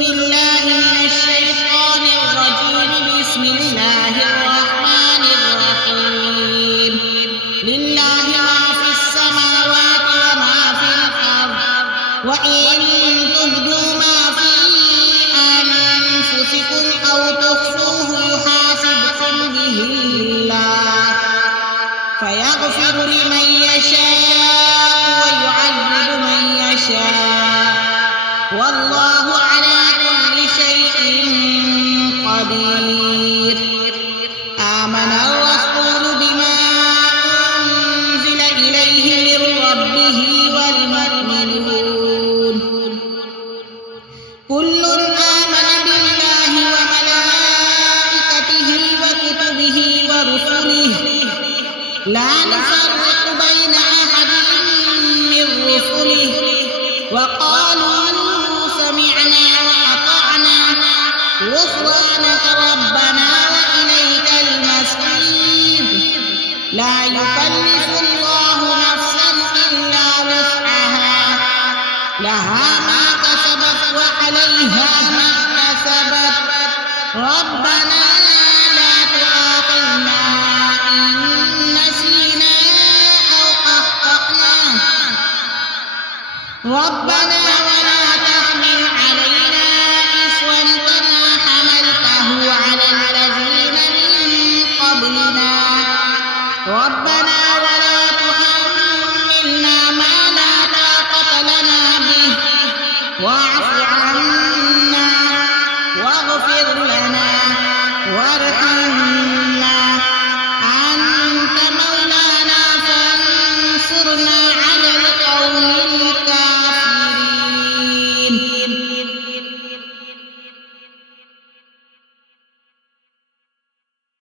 بالله من الشيطان الرجيم. بسم الله الرحمن الرحيم. لله ما في السماوات وما في الأرض، وإن تبدوا ما في أنفسكم أو تخفوه يحاسبكم به الله، فيغفر لمن يشاء ويعذب من يشاء، والله على كل شيء قدير. آمن الرسول بما أنزل إليه من ربه والمؤمنون كل آمن بالله وملائكته وكتبه ورسله لا نفرق بين أحد من رسله، وقالوا سمعنا وأطعنا غفرانك ربنا وإليك المصير. لا